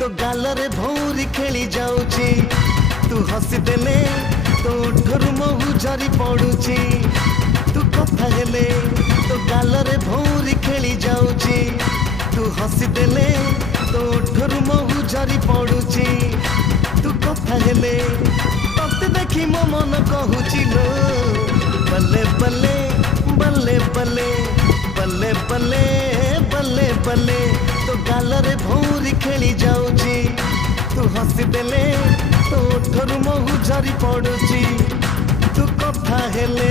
तो गालरे भौरी खेली जाऊची तू हसी देले तो ओठरू महू झरी पड़ुची तू कथा हेले तो गालरे भौरी खेली जाऊची तू हसी देले तो ओठरू महू झरी पड़ुची तू कथा हेले तते देखी मो मन कहूची लो बल्ले बल्ले बल्ले बल्ले बल्ले बल्ले बल्ले बल्ले तो गालरे भौरी खेली जाऊची तू हसी देले तो ओठरू महू झरी पड़ुची तू कथा हेले